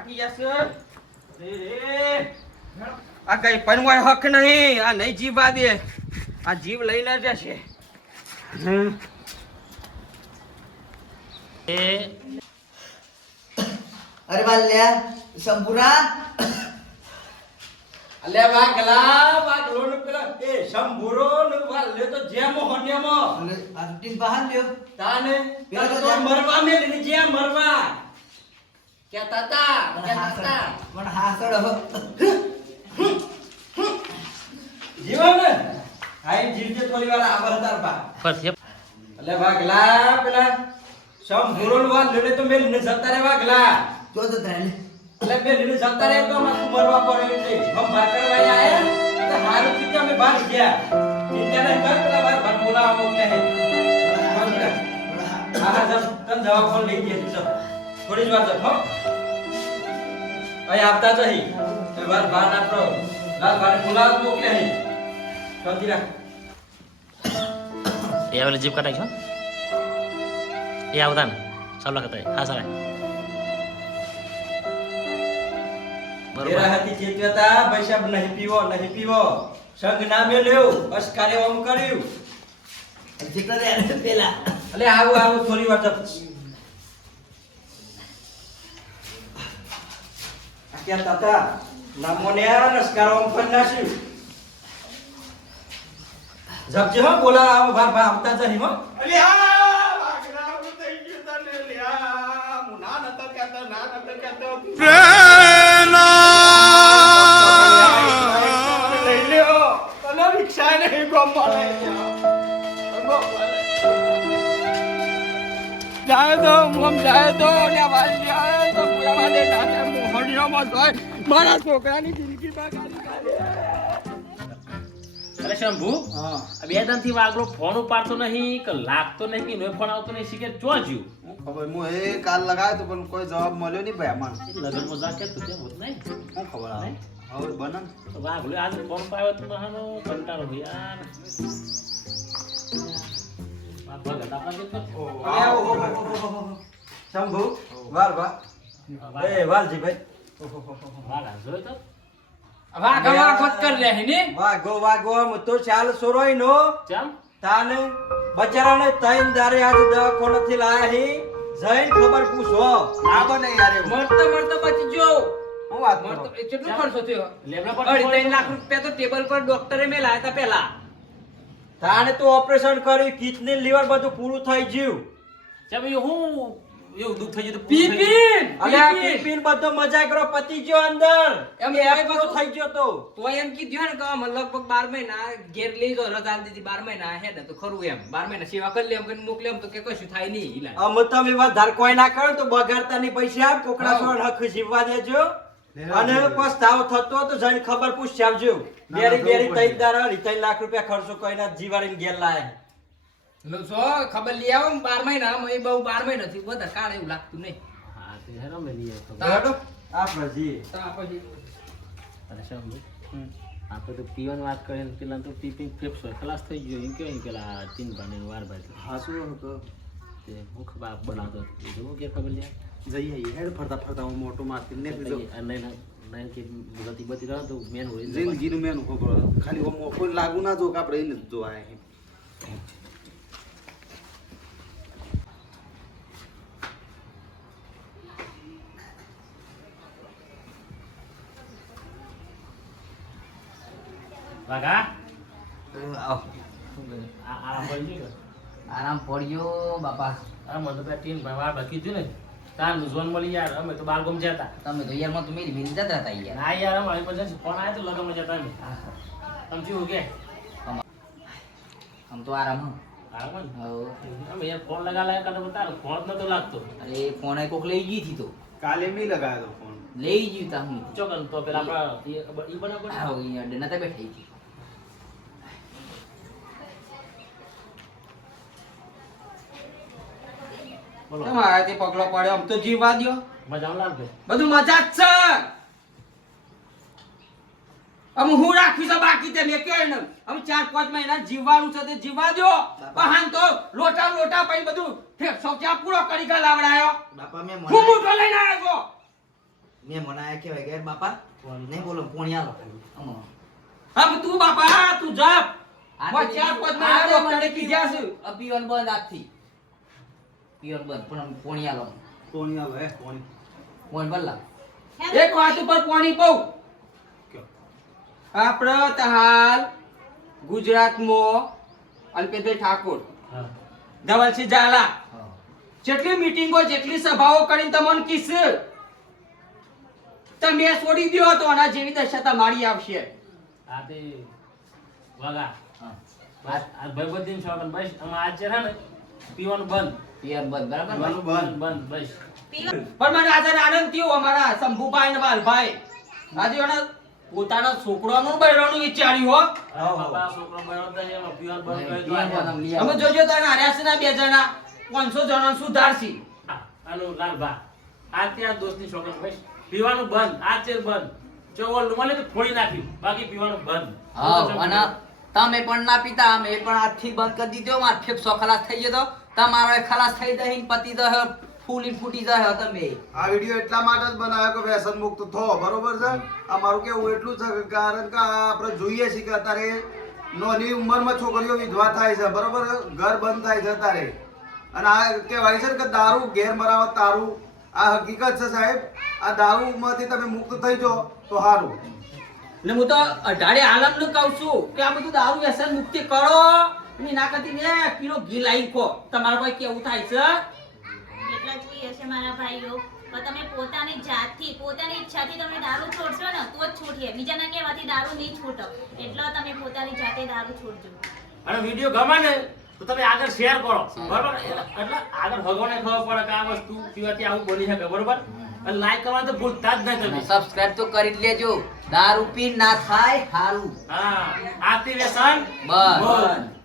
થાકી જશે આ કઈ પનવાય હક નહીં આ નહીં જીવા દે આ જીવ લઈને જશે અરે બાલ્યા શંભુરા અલે વાગલો ને પેલા એ શંભુરો ને વાલે તો જેમ હોનેમો આ ટીમ બહાર લ્યો તાને પેલા તો મરવા મે ને જે મરવા કે તાતા મને હાસડ હો જીવન હાઈ જીવજે થોડી વાર આબર તારપા અલે વાગલા પેલા શંભુરો ને વાલે તો મેલ ને જતા રે વાગલા જો તો ત્રાલે એટલે બે લીને જતા રહે તો મને મરવા પડે એટલે હમ બાર કરવા આયા તો હારું કીધું અમે બહાર ગયા ચિંતા નહીં કર પેલા બાર બોલાવા મોકલે હે હા જબ તન દવા ફોન લઈ જઈએ તો થોડી જ વાર જબ હો અહીં આપતા જઈ એ બાર આપણો લાલ બાર બોલાવા મોકલે હે શાંતિ રાખ એ વાલે જીપ કટાઈ છો એ આવતા ને ચાલો કટાઈ હા સારા મેરા હાથી ચેતવતા પૈસા નહીં પીવો સંગ ના મેલ્યો અસ્કારે ઓમ કર્યું જેટલા રે પેલા અલે આવું થોડી વાર જપ આક્યા તાતા નામોને અસ્કાર ઓમ કરનાસ્યું જપજે હો બોલા આવ ભાર આવતા જહી હો અલે આ વાગરા હું થઈ ગયો તને લ્યા મુના નતો કહેતો રિક્ષા નહીં ગોમવાળે જાય તો ને વાલ જાય તો પૂરા વાલે નાચે મોહણીઓમાં જાય મારા છોકરાની જિંદગી અરે શંભુ બે દાન થી વાગલો ફોન ઉપાડતો નહીં કે લાગતો નહીં કે નોય ફોન આવતો નહીં શીખે ચોજ્યું ખબર હું એ કાલ લગાવ્યો તો પણ કોઈ જવાબ મળ્યો નહીં ભાઈ અમાર લગન મજાક કે તું હોત નહીં શું ખબર આવે હવે બનન તો વાગલો આજ ફોન પાવ્યો તો બહાનો કંટાળો યાર વાત ભગત આપણા કે શંભુ વાલ એ વાલજી ભાઈ વાલા જોઈ તો વાગો તો ચાલ સોરોય નો ચમ તાને બચારાને તૈન દારે આજ દવાખાનેથી લાયા હી જઈને ખબર પૂછો આ બને યાર એવું. મરતો બચી જો હું વાત મરતો કરો? એ કેટલો ખર્ચો થયો લેબડા પર 3 લાખ રૂપિયા તો ટેબલ પર ડોક્ટરે મે લાયા હતા પહેલા તાને તો ઓપરેશન કર્યું કિડની લીવર બધું પૂરું થઈ ગયું ચમ હું એવું દુખ થઈ જતું પીપીન અને આ પીપીન બધો મજા કરો પતિ ગયો અંદર એમ એ એ પૂરો બધું થઈ ગયો તો તો એમ કીધું ને કે અમે લગભગ 12 મહિના ઘેર લઈ જો રજા દીધી 12 મહિના હે ને તો ખરું એમ 12 મહિના સેવા કરી લે એમ કરીને મોકલે એમ તો કે કશું થાય નહીં ઈલા અમે તમે વધારે કોઈ ના કરો તો બગાડતા ની પૈસા કોકડા સોળ હક જીવવા દેજો અને પસ્તાવો થતો તો જઈને ખબર પૂછી આવજો બેરી તઈ દારા 3 લાખ રૂપિયા ખર્ચો કરીને જીવાડીને ઘેર લાયા લો જો ખબર લઈ આવો 12 મહિના મે બહુ 12 મહિના થી વધારે કાળ એવું લાગતું નહીં હા તે હેરો મે લીએ તો બરાબર આપણે જી તો પછી અરે શંભુ આપણે તો પીવાની વાત કરીએ ને પેલા તો પીપી ફેફસો ખલાસ થઈ ગયો એમ કેવાય પેલા તીન ભાને વાર ભાઈ હા શું તો તે મુખ બાપ બનાવતો જો કે ખબર લે જઈએ હેડ ફરતા હું મોટો મારતી ને બીજો નહીં કે ગતિ બતી રહો તો મેન હોય જિંદગીનું મેનું ખબર ખાલી ઓમ કોઈ લાગુ ના જો કે આપણે એને જ જોવાય વાગા આવ આ પડી ગયો આરામ પડ્યો બાપા આ મને તો ટીન ભાઈ વાર બાકી થયું ને તાર ઝોન મળી યાર અમે તો બાર ગમ જતા તમે તો યાર માં તો મેરી મેરી જતા હતા યાર ના યાર અમારી પાસે ફોન આવ્યો તો લગન જતા અમે આમ થયું કે આમ તો આરામ હું આરામ ને હવ અમે યાર ફોન લગાવ્યા કરતો પણ તારો ફોન નતો લાગતો અરે ફોન આ કોક લઈ ગઈ થી તો કાલે મી લગાવ્યો તો ફોન લઈ ગયું તા હું ચોકન તો પેલા આપણા ઈ બનાવ આવ યાર ડના બેઠી હતી બોલો તમારે તે પગલો પડ્યો આમ તો જીવવા દ્યો મજા લાગે બધું મજા જ છે અમે હું રાખી છે બાકી તે મેં કહ્યું ને અમે 4-5 મહિના જીવવાનું છે તે જીવવા દો પહાન તો લોટા પઈ બધું ફેફસો ક્યાં પૂરો કરી લાવડાયો બાપા મેં હું મોટો લઈને આવ્યો છો મેં મનાયા કેવાય કે બાપા નહીં બોલો પોણી આલો આમાં. હવે તું બાપા તું જા આ હું તો ચાર પાંચ આ મહિના તો ડોક્ટરે મને કીધા છે. આ પીવાનું બંધ આજથી. પીવાનું બંધ, પણ આમ પોણી આલો. પોણી આલો હે પોણી પોણી બદલા. એક વાત ઉપર પાણી પાઉં આપણે તો હાલ ગુજરાતમાં અલ્પેશભાઈ ઠાકોર હા ધવલસિંહ ઝાલા હા. જેટલી મીટિંગો જેટલી સભાઓ કરીને તમને કીસ તમે છોડી દ્યો તો આના જેવી દશા તમારી આવશે. આ તે વગા હા. બસ આ ભાઈબંધીને શોખન બસ આમાં આજ છે ને પીવાનું બંધ પીવાનું બંધ, બરાબર ને? પીવાનું બંધ. બંધ બસ પણ મને આજે આનંદ થયો અમારા શંભુભાઈ ને વાલભાઈ આજે એના પોતાના છોકરાનું બૈરાનું વિચાર્યું હો. અરે બાપા છોકરો બન્યો તો એમાં પીવાનું બંધ કર્યું તો પીવાનું બંધ આમ લઈ અમે આવો. જોજો તને હાર્યા છે ને બે જણા 500 જણા સુધારશી. હા, આનું લાલભા આ ત્યાં દોસ્તની શોખન બસ પીવાનું બંધ આ છે બંધ જો ઓલું મળે તો ફોડી નાખ્યું બાકી પીવાનું બંધ હા, અને તમે પણ ના પીતા, અમે પણ આજથી બંધ કરી દીધો. માર ફેફસો ખલાસ થઈ ગયો તો તમારો એ ખલાસ થઈ જાય પતિ જાય ફૂલી ફૂટી જાય તમે. આ વિડિયો એટલા માટે જ બનાવ્યો કે વ્યસન મુક્ત થો બરોબર છે આ મારું કેવું એટલું છે કે કારણ કે આ આપણે જોઈએ છીએ કે અત્યારે નાની ઉંમરમાં છોકરીઓ વિધવા થાય છે બરોબર ઘર બંધ થાય છે અત્યારે અને આ કહેવાય છે ને કે દારૂ ઘેર મરાવત તારું આ હકીકત છે સાહેબ આ દારૂમાંથી તમે મુક્ત થઈ જાઓ તો સારું ને હું તો અઢારે આલમ નું કહું છું કે આ બધું દારૂ વ્યસન મુક્તિ કરો એની ના કરતી ને 1 કિલો ઘી લાવી ખો. તમારા ભાઈ કેવું થાય છે એટલા જ કહીએ છે મારા ભાઈઓ પણ તમે પોતાની જાતથી પોતાની ઈચ્છાથી તમે દારૂ છોડશો ને તો જ છૂટીએ બીજાના કહેવાથી દારૂ નહીં છૂટો એટલે તમે પોતાની જાતે દારૂ છોડજો અને વિડીયો ગમે ને તો તમે આગળ શેર કરો બરોબર એટલે આગળ ભગવાનને ખબર પડે કે આ વસ્તુ પીવાથી આવું બની શકે બરોબર અને લાઈક કરવાનું તો ભૂલતા જ નહીં તમે સબસ્ક્રાઇબ તો કરી જ લેજો. દારૂ પી ના થાય હારું. હા આથી વ્યસન બંધ. બંધ